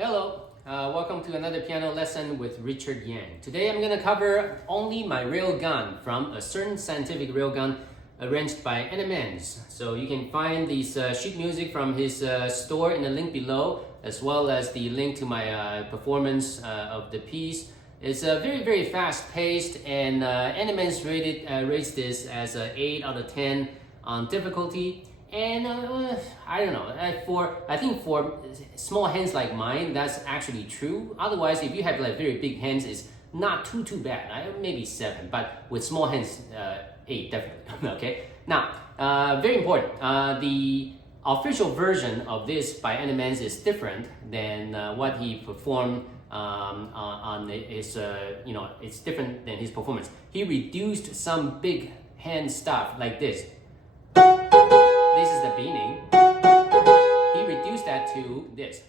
Hello, welcome to another piano lesson with Richard Yang. Today I'm going to cover Only My Railgun from A Certain Scientific Railgun arranged by Animenz. So you can find this sheet music from his store in the link below, as well as the link to my performance of the piece. It's very fast paced, and Animenz rates this as an 8 out of 10 on difficulty. And I don't know, I think for small hands like mine, that's actually true. Otherwise, if you have like very big hands, it's not too bad. Maybe 7, but with small hands, 8 definitely. Okay. Now, very important. The official version of this by Animenz is different than what he performed on his. It's different than his performance. He reduced some big hand stuff like this. This is the beginning. He reduced that to this,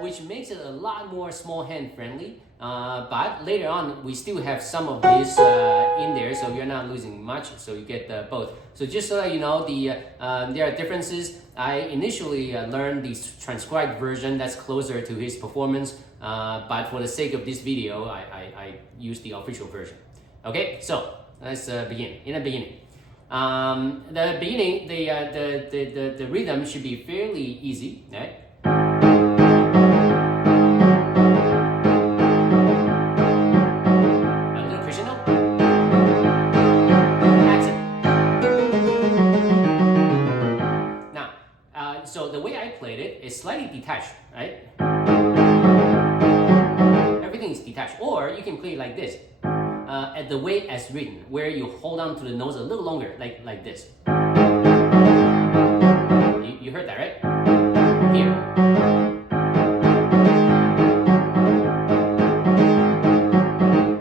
which makes it a lot more small hand friendly. But later on, we still have some of this in there, so you're not losing much. So you get both. So just so that you know, there are differences. I initially learned the transcribed version that's closer to his performance, but for the sake of this video, I used the official version. Okay, so let's begin. In the beginning. The beginning, the rhythm should be fairly easy, right? A little crescendo. Accent. Now, so the way I played it is slightly detached, right? Everything is detached. Or you can play it like this. At the way as written, where you hold on to the notes a little longer, like this. You heard that, right? Here.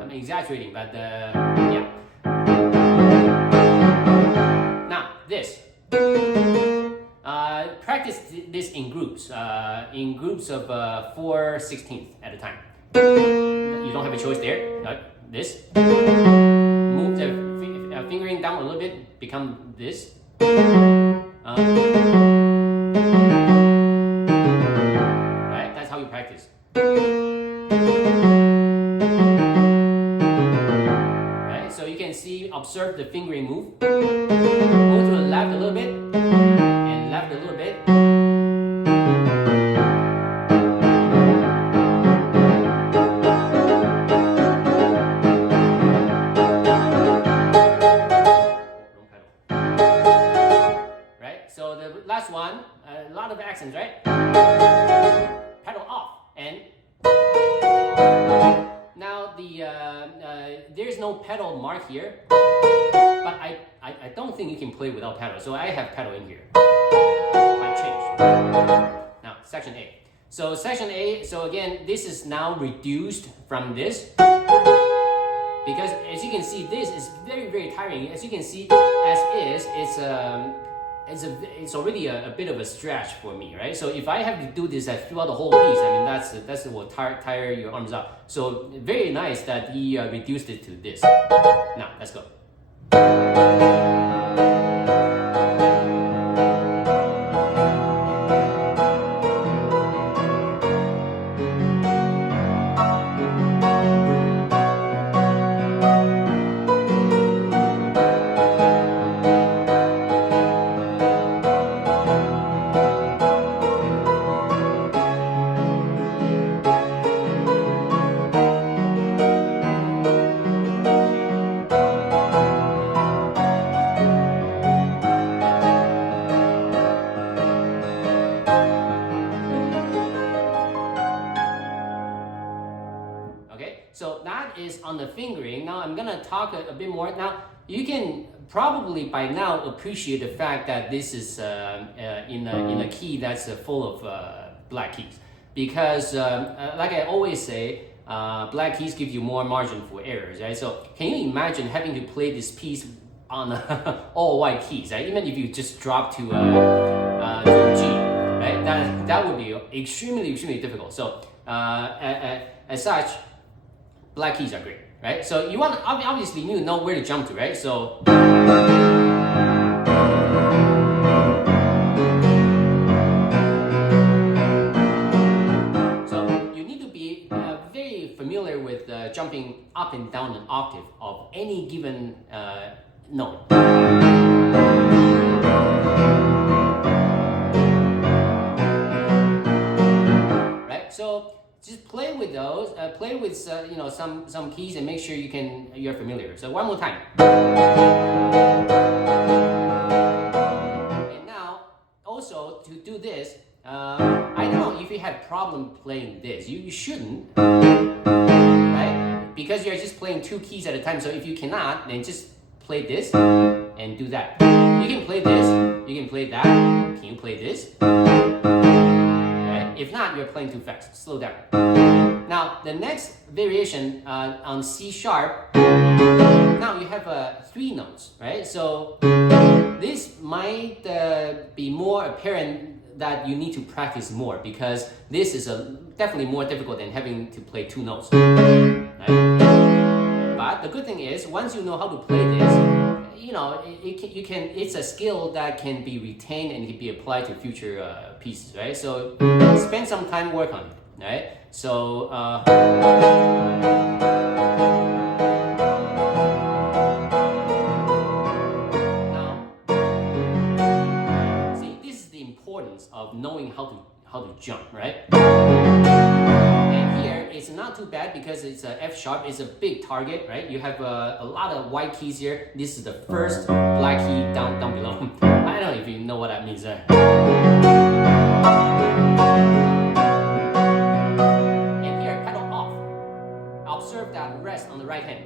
I'm exaggerating, but yeah. Now, this. Practice this in groups of 4/16 at a time. You don't have a choice there. This. Move the fingering down a little bit, become this. Right? That's how you practice. Right? So you can observe the fingering move. Move to the left a little bit, and left a little bit. So the last one, a lot of accents, right? Pedal off, and now there's no pedal mark here, but I don't think you can play without pedal, so I have pedal in here. I change. Now section A. So section A. So again, this is now reduced from this, because as you can see, this is very tiring. As you can see, as is, it's already a bit of a stretch for me, right? So if I have to do this throughout the whole piece, I mean that's what tire your arms out. So very nice that he reduced it to this. Now let's go. So that is on the fingering. Now I'm gonna talk a bit more. Now you can probably by now appreciate the fact that this is in a key that's full of black keys, because like I always say, black keys give you more margin for errors, right? So can you imagine having to play this piece on all white keys, right? Even if you just drop to G, right? That would be extremely difficult. So as such, black keys are great, right? So you want obviously you need to know where to jump to, right? So jumping up and down an octave of any given note. Right? So just play with those. Play with some keys and make sure you're familiar. So one more time. And now, also to do this, I don't know if you have problem playing this. You shouldn't, right? Because you're just playing two keys at a time. So if you cannot, then just play this and do that. You can play this. You can play that. Can you play this? Right? If not, you're playing too fast. Slow down. Now the next variation on C sharp. Now you have three notes, right? So this might be more apparent that you need to practice more because this is definitely more difficult than having to play two notes. Right? But the good thing is, once you know how to play this, it's a skill that can be retained and can be applied to future pieces, right? So spend some time work on it, right? So of knowing how to jump, right? And here it's not too bad because it's a F sharp. It's a big target, right? You have a lot of white keys here. This is the first black key down below. I don't know if you know what that means. And here, pedal off. Observe that rest on the right hand.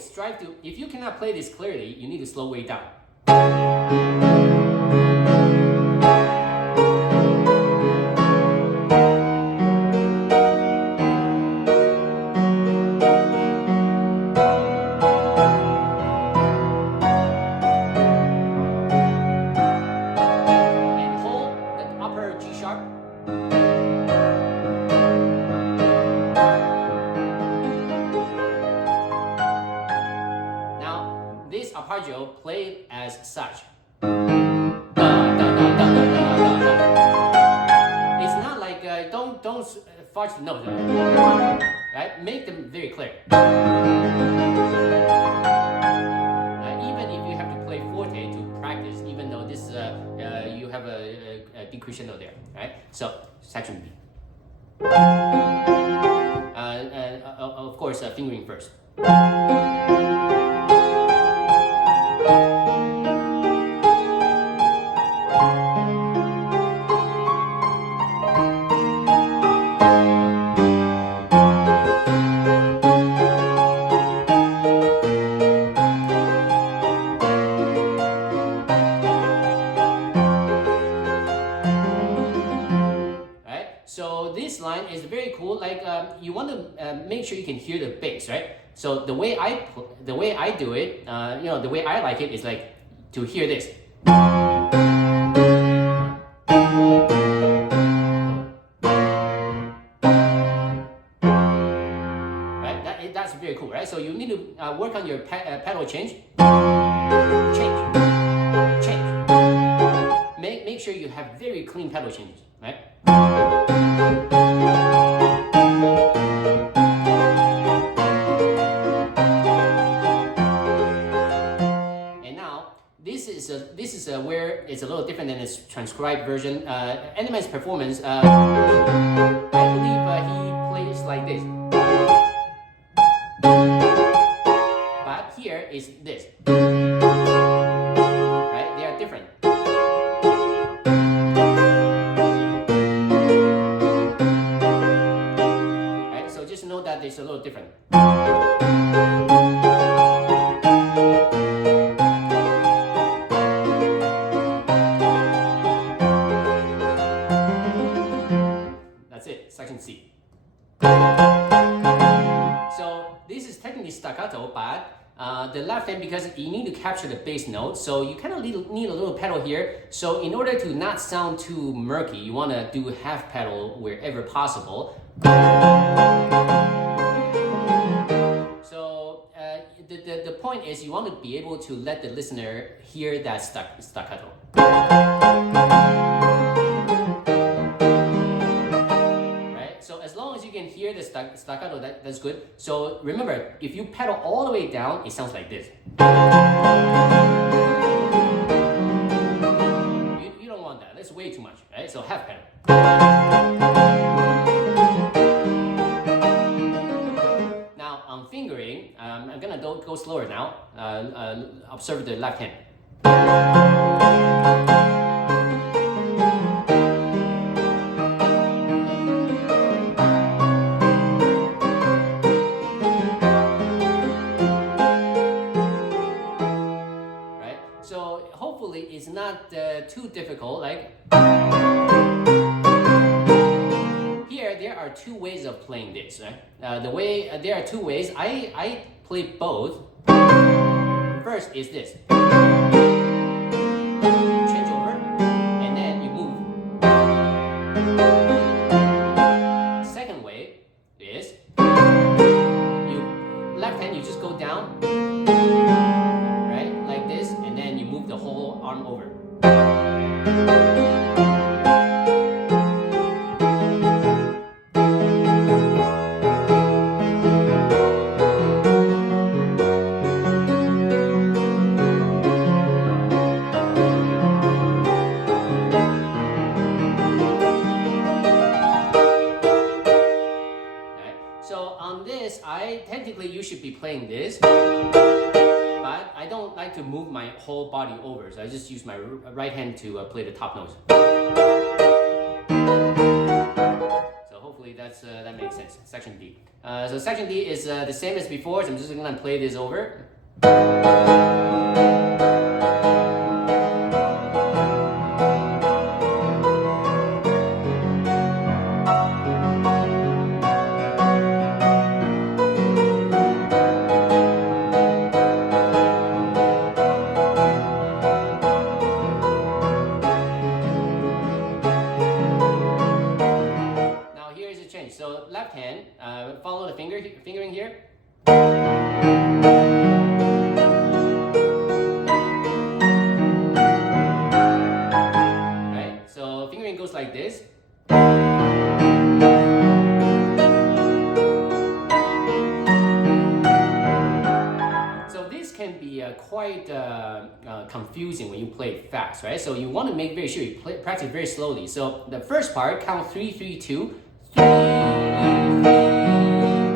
Strive to, if you cannot play this clearly, you need to slow way down. And hold the upper G sharp. This arpeggio played as such. It's not like don't fudge the notes, right? Make them very clear. Even if you have to play forte to practice, even though this you have a decrescendo there, right? So section B. Of course, fingering first. So this line is very cool. Like you want to make sure you can hear the bass, right? So the way I do it, the way I like it is like to hear this. Right? That's very cool, right? So you need to work on your pedal change. Change. Make sure you have very clean pedal changes, right? And now this is where it's a little different than its transcribed version. Animenz performance, I believe he plays like this, but here is this. Right? They are different. Know that it's a little different. That's it, section C. So this is technically staccato, but the left hand, because you need to capture the bass note, so you kind of need a little pedal here. So in order to not sound too murky, you want to do half pedal wherever possible. So the point point is you want to be able to let the listener hear that staccato. Right? So as long as you can hear the staccato, that's good. So remember, if you pedal all the way down, it sounds like this. You don't want that. That's way too much, right? So half pedal. Now on fingering, I'm gonna go slower now. Observe the left hand. Right? So hopefully it's not too difficult. Like here, there are two ways of playing this. Right? There are two ways. I play both. First is this. Change over, and then you move. Second way is left hand, you just go down, right, like this, and then you move the whole arm over. Technically, you should be playing this, but I don't like to move my whole body over, so I just use my right hand to play the top notes. So hopefully that makes sense. Section D. So section D is the same as before, so I'm just gonna play this over. So left hand, follow the fingering here. Right? So fingering goes like this. So this can be quite confusing when you play it fast, right? So you want to make very sure you practice very slowly. So the first part, count 3, 3, 2. 3, 3,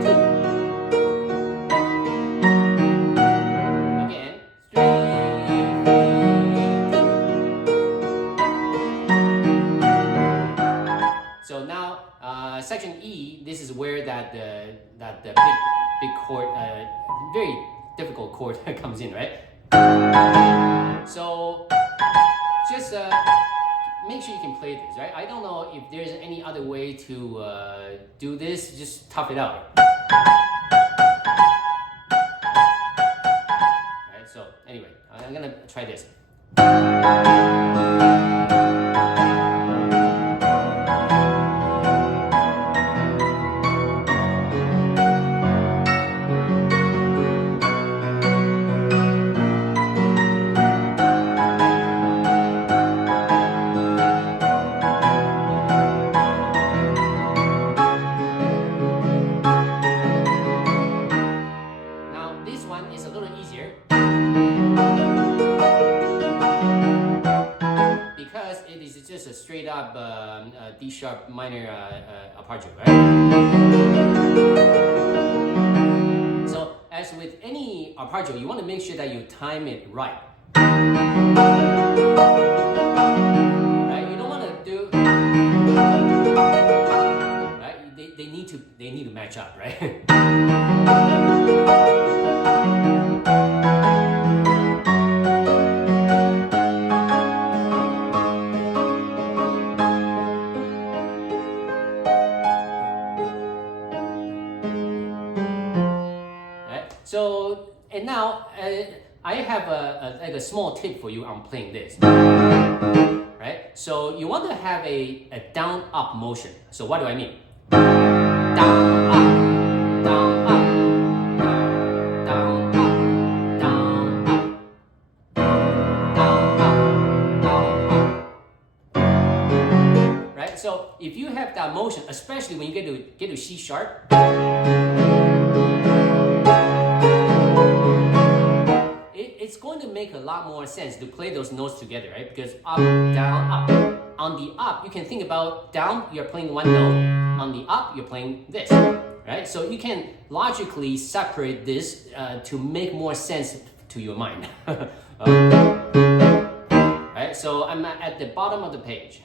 2. Again, 3, 3, 2. So now, section E, this is where that the big chord, very difficult chord comes in, right? So just make sure you can play this, right? I don't know if there's any other way to do this. Just tough it out. Right, so anyway, I'm gonna try this. Just a straight up D sharp minor arpeggio, right? So as with any arpeggio, you want to make sure that you time it right. Right? You don't want to do right. They need to match up, right? So, and now I have a small tip for you on playing this, right? So you want to have a down up motion. So what do I mean? Down up, down up, down up, down actually, when you get to C sharp, it's going to make a lot more sense to play those notes together, right? Because up, down, up. On the up, you can think about down, you're playing one note. On the up, you're playing this, right? So you can logically separate this to make more sense to your mind. Right, so I'm at the bottom of the page.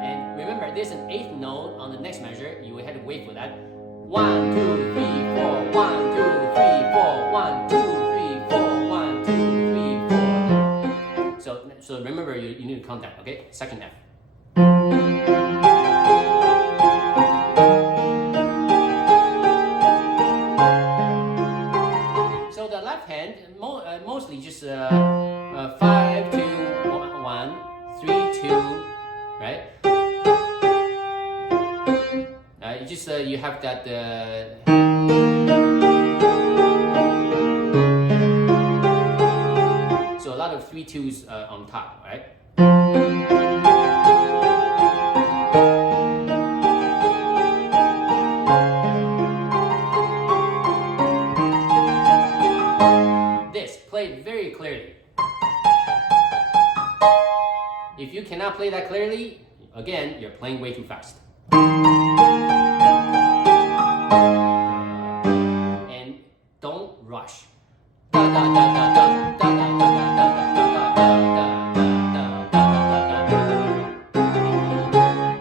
And remember, there's an eighth note on the next measure. You will have to wait for that. 1, 2, 3, 4. 1, 2, 3, 4. 1, 2, 3, 4. 1, 2, 3, 4. So remember, you need to count that, okay? Second F. So the left hand, mostly just 5, 2, 1, 3, 2, right? You have that. So a lot of 3 2s on top, right? This, play it very clearly. If you cannot play that clearly, again, you're playing way too fast. And don't rush.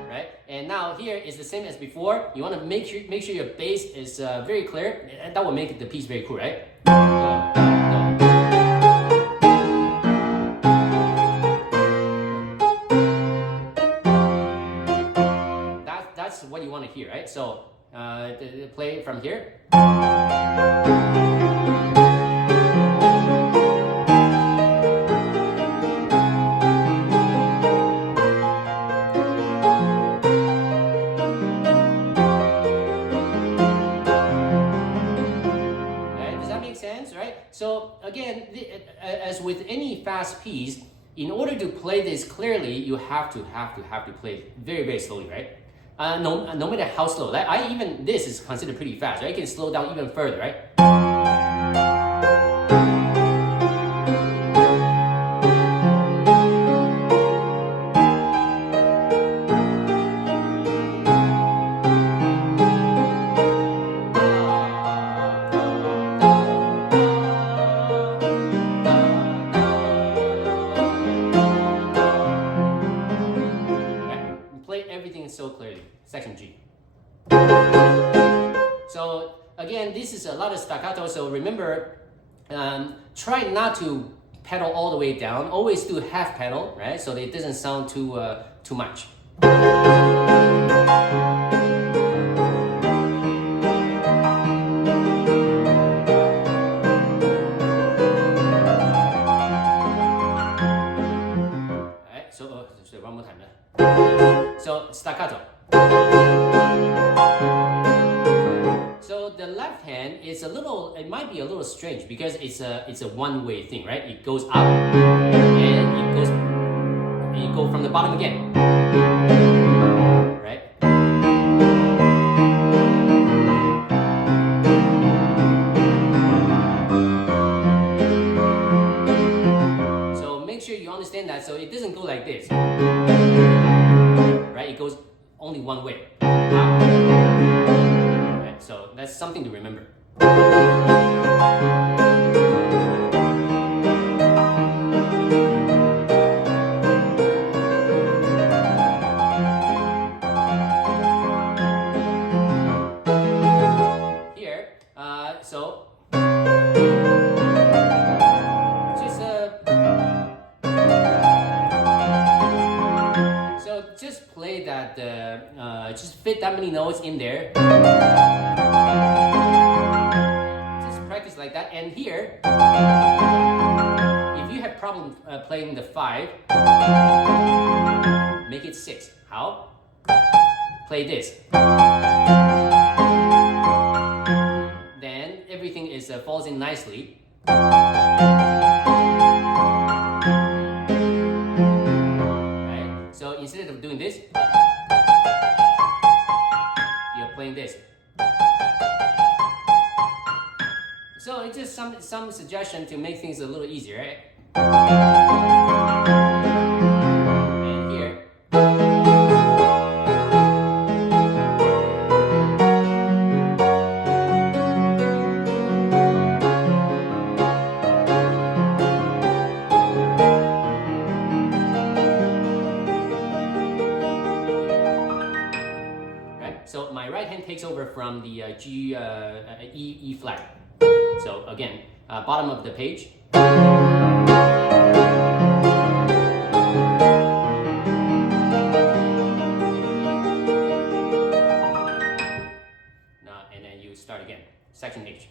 Right? And now here is the same as before. You want to make sure your bass is very clear, and that will make the piece very cool, right? That's what you want to hear, right? So play from here. Does that make sense, right? So again, as with any fast piece, in order to play this clearly, you have to play it very, very slowly, right? No matter how slow. Like even this is considered pretty fast, right? You can slow down even further, right? Everything so clearly. Section G. So again, this is a lot of staccato. So remember, try not to pedal all the way down. Always do half pedal, right? So that it doesn't sound too much. Alright, so one more time. So staccato. So the left hand is it might be a little strange because it's a one-way thing, right? It goes up and you go from the bottom again, right? So make sure you understand that. So it doesn't go like this. It goes only one way. Right, so that's something to remember. Here, so just play that, just fit that many notes in there. Just practice like that. And here, if you have problem playing the 5, make it 6. How? play this, then everything is falls in nicely. Right? So instead of doing this, you're playing this. So it's just some suggestion to make things a little easier, right? And here. Right? So my right hand takes over from the E flat. So again, bottom of the page. And then you start again. Section H.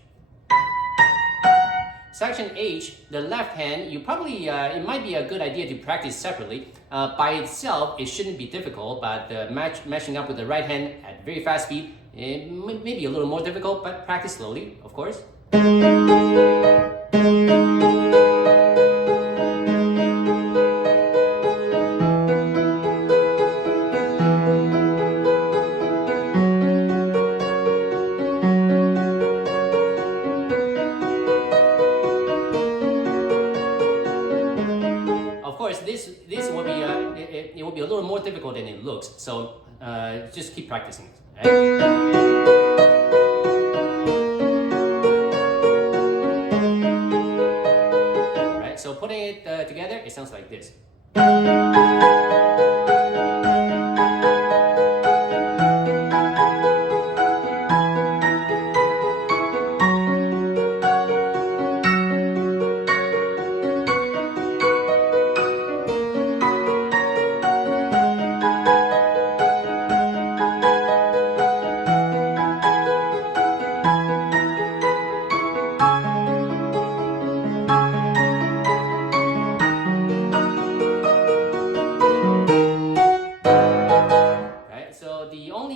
Section H, the left hand, you probably, it might be a good idea to practice separately. By itself, it shouldn't be difficult, but matching up with the right hand at very fast speed, it may be a little more difficult, but practice slowly, of course. Of course, this will be it will be a little more difficult than it looks. So just keep practicing. Right? Right. So putting it together, it sounds like this.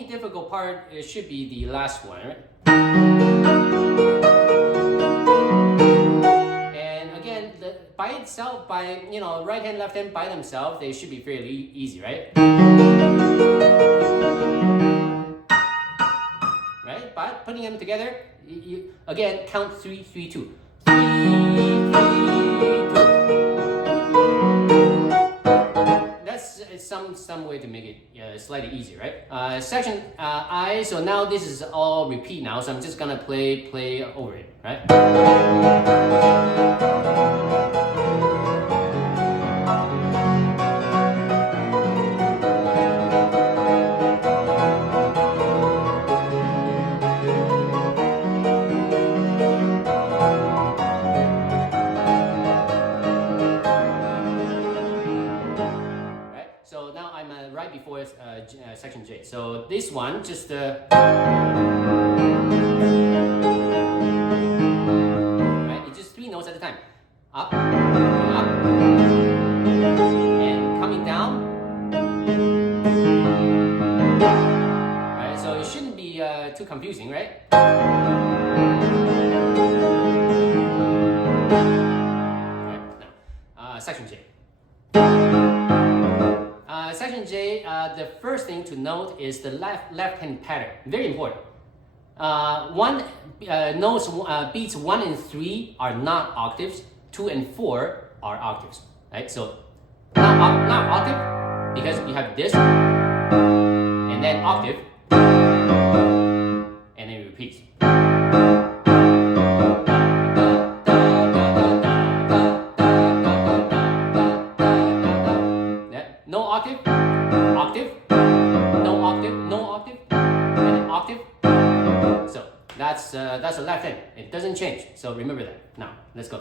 Difficult part should be the last one, right? And again, by itself, by right hand, left hand by themselves, they should be fairly easy, right? Right? But putting them together, you again count 3, 3, 2. 3, 3, 2. Some way to make it slightly easier, right? Section I. So now this is all repeat now. So I'm just gonna play over it, right? So now I'm right before section J. So this one, just right, it's just 3 notes at a time. Up, and coming down. Right, so it shouldn't be too confusing, right? Right, now, section J. Section J, the first thing to note is the left-hand pattern. Very important. Notes, beats 1 and 3 are not octaves. 2 and 4 are octaves. Right? So not octave because you have this, and then octave, and then it repeats. No octave, octave, no octave, no octave, and an octave. So that's a left hand. It doesn't change. So remember that. Now let's go.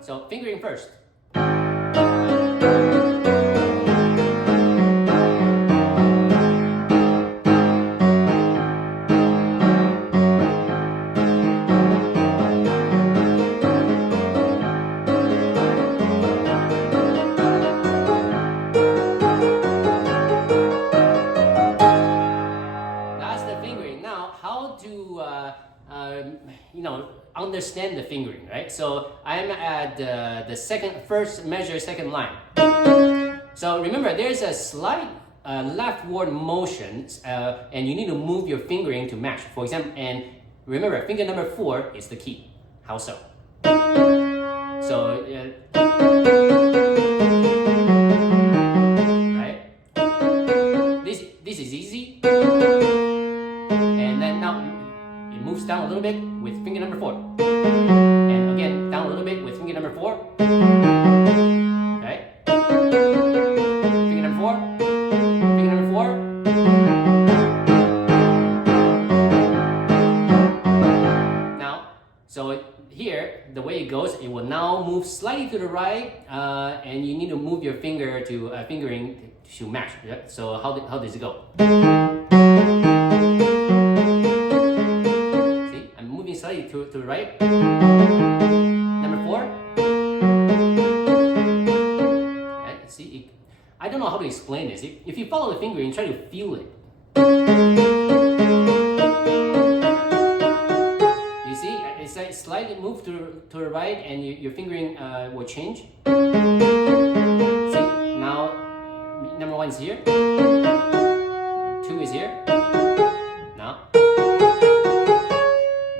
So fingering first. understand the fingering, right? So I'm at the first measure, second line. So remember, there's a slight leftward motion, and you need to move your fingering to match. For example, and remember, finger number 4 is the key. How so? So, right? This is easy. And then now it moves down a little bit with finger number 4. And again, down a little bit with finger number 4. Right? Finger number 4. Finger number 4. Now, so here, the way it goes, it will now move slightly to the right, and you need to move your finger to fingering to match. Right? So how does it go? See, I'm moving slightly to the right. Number 4. Right? See, I don't know how to explain this. If you follow the fingering, try to feel it. Slightly move to the right, and your fingering will change. See, now number 1 is here, 2 is here. Now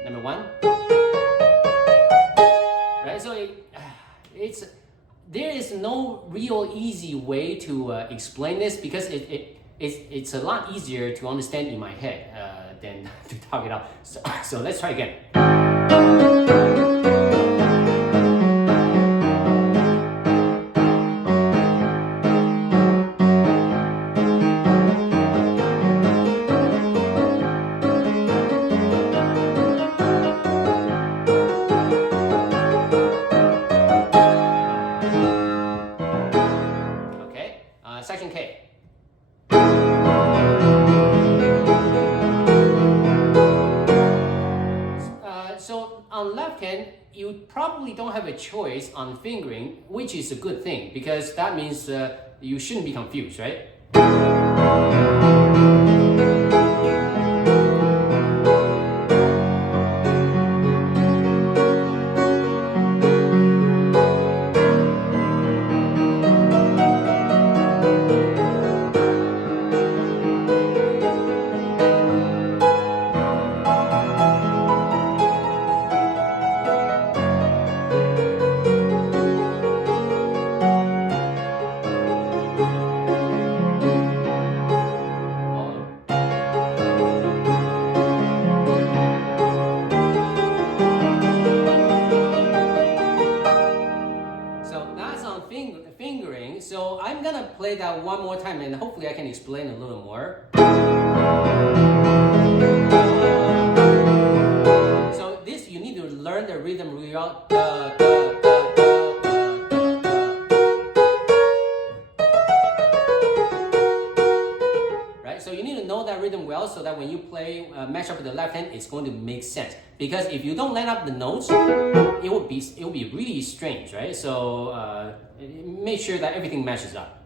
number 1, right? So there is no real easy way to explain this, because it's a lot easier to understand in my head than to talk it out. So let's try again. Okay, section K. So on left hand, you probably don't have a choice on fingering, which is a good thing, because that means you shouldn't be confused, right? Fingering, so I'm gonna play that one more time, and hopefully I can explain a little more. So this, you need to learn the rhythm real. Right, so you need to know that rhythm well, so that when you play match up with the left hand, it's going to make sense. Because if you don't line up the notes, it will be really strange, right? So make sure that everything matches up.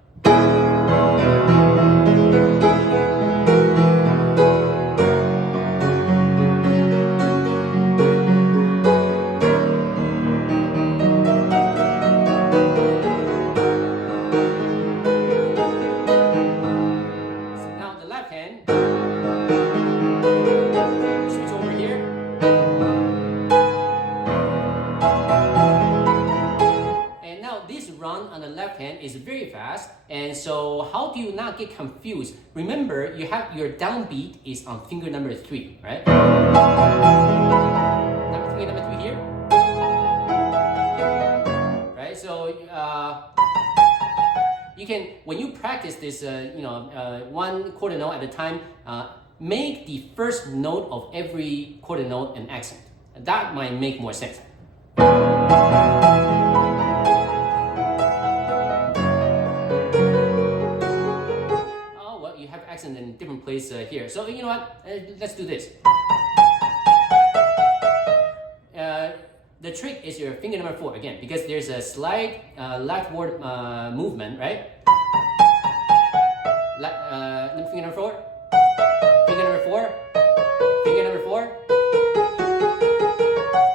So now the left hand, switch over here. And now this run on the left hand is very fast, and so how do you not get confused? Remember, you have your downbeat is on finger number 3, right? Number 3 here, right? So you can, when you practice this, one quarter note at a time, make the first note of every quarter note an accent. That might make more sense. Accent in different place here. So you know what? Let's do this. The trick is your finger number 4 again, because there's a slight leftward movement, right? Finger number 4. Finger number 4. Finger number 4.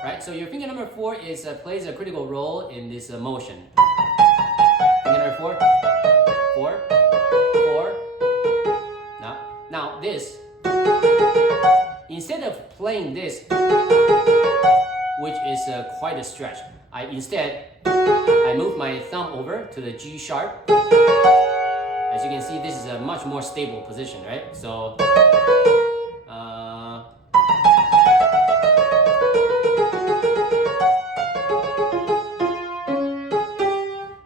Right. so your finger number 4 is plays a critical role in this motion. Finger number 4, 4, 4. Now this, instead of playing this, which is quite a stretch, I move my thumb over to the G sharp. As you can see, this is a much more stable position, right? So,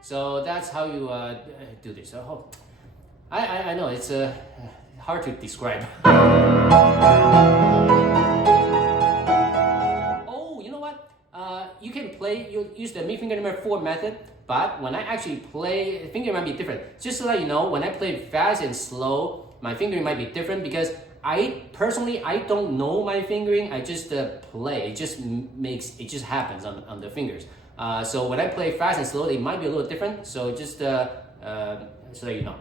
so that's how you do this. So, I know it's hard to describe. Oh, you know what? You can use the finger number 4 method, but when I actually play, finger might be different. Just to let you know, when I play fast and slow, my fingering might be different because I don't know my fingering. I just play. It just happens on the fingers. So when I play fast and slow, they might be a little different. So just so that you know.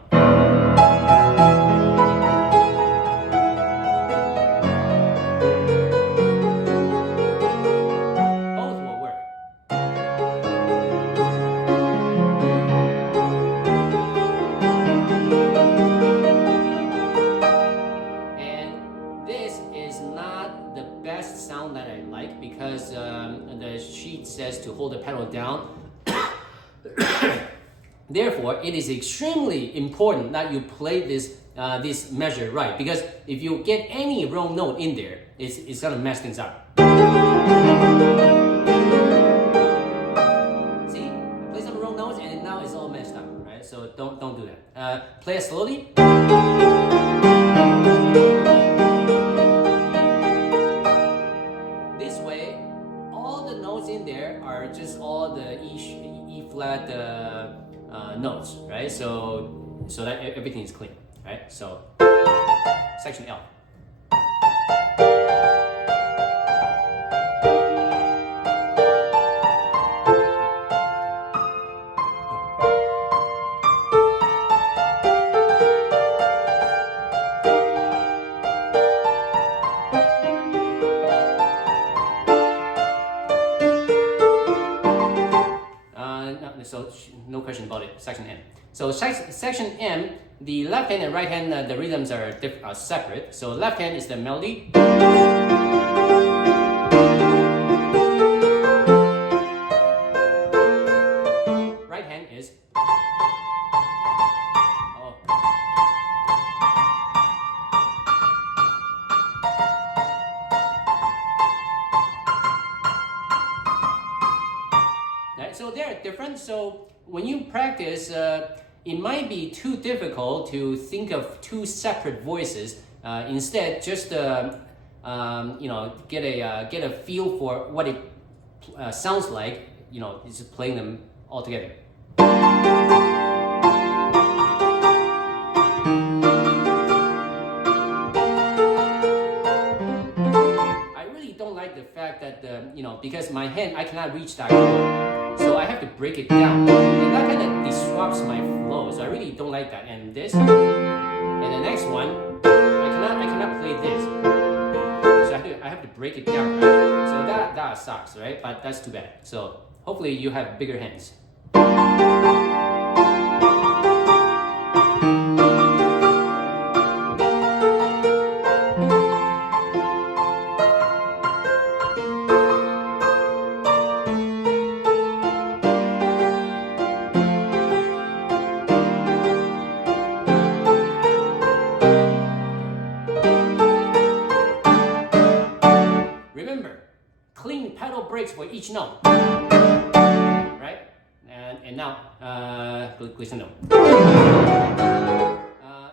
Because the sheet says to hold the pedal down. Therefore, it is extremely important that you play this measure right, because if you get any wrong note in there, it's gonna mess things up. See, I play some wrong notes and now it's all messed up, right? So don't do that. Play it slowly. In there are just all the E flat notes, right? So that everything is clean, right? So section L. So no question about it. Section M. So section M, the left hand and right hand, the rhythms are separate. So left hand is the melody. Right hand is. So they're different. So when you practice, it might be too difficult to think of two separate voices. Instead, just get a feel for what it sounds like. Just playing them all together. I really don't like the fact that because my hand, I cannot reach that chord. So I have to break it down, and that kind of disrupts my flow. So I really don't like that. And this, and the next one, I cannot play this. So I have to break it down. Right? So that sucks, right? But that's too bad. So hopefully you have bigger hands. Clean pedal breaks for each note, right? And now, listen note.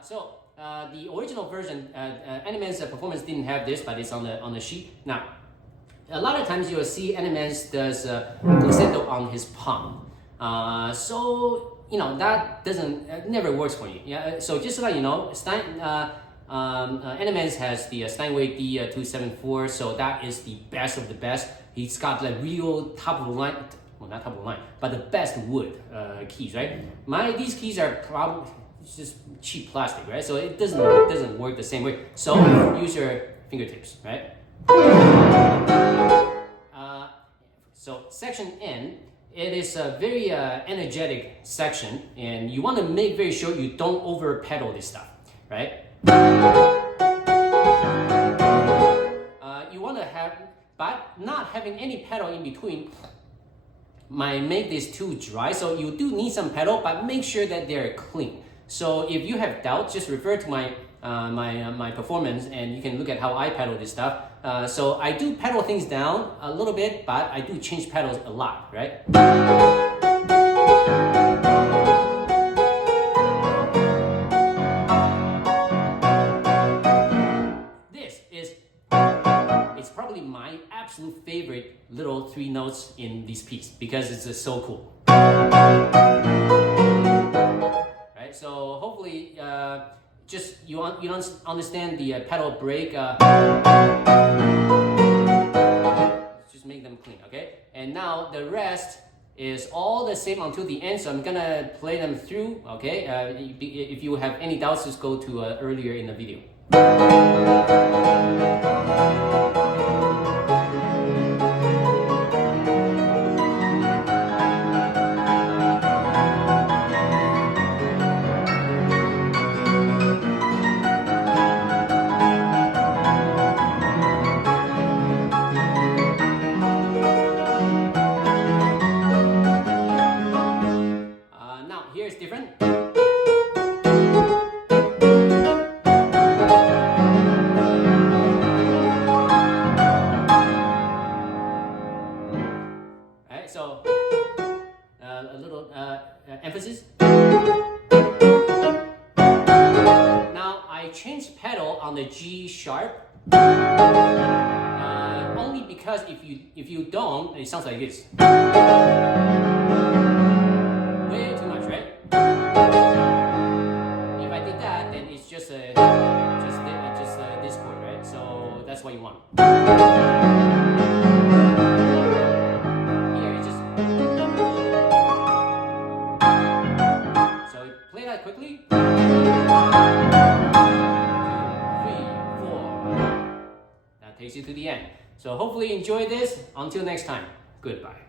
So the original version, Animenz performance didn't have this, but it's on the sheet. Now, a lot of times you will see Animenz does glissando on his palm. So that never works for you. Yeah. So just so that you know, Animenz has the Steinway D274, so that is the best of the best. He's got the real top of the line, well, not top of the line, but the best wood keys, right? These keys are probably just cheap plastic, right? So it doesn't work the same way. So use your fingertips, right? So section N, it is a very energetic section, and you want to make very sure you don't over pedal this stuff, right? You want to have, but not having any pedal in between might make this too dry. So you do need some pedal, but make sure that they're clean. So if you have doubts, just refer to my my performance, and you can look at how I pedal this stuff. So I do pedal things down a little bit, but I do change pedals a lot, right? This is it's probably my absolute favorite little 3 notes in this piece because it's just so cool. Right, so hopefully just you don't understand the pedal break. Just make them clean, okay? And now the rest is all the same until the end. So I'm gonna play them through, okay? If you have any doubts, just go to earlier in the video. Now here is different. Alright, so a little emphasis. Now I changed pedal on the G sharp. Only because if you don't, it sounds like this. Way too much, right? If I did that, then it's just this chord, right? So that's what you want. Here, it's just so play that quickly. 2, 3, 4. That takes you to the end. So hopefully you enjoy this. Until next time, goodbye.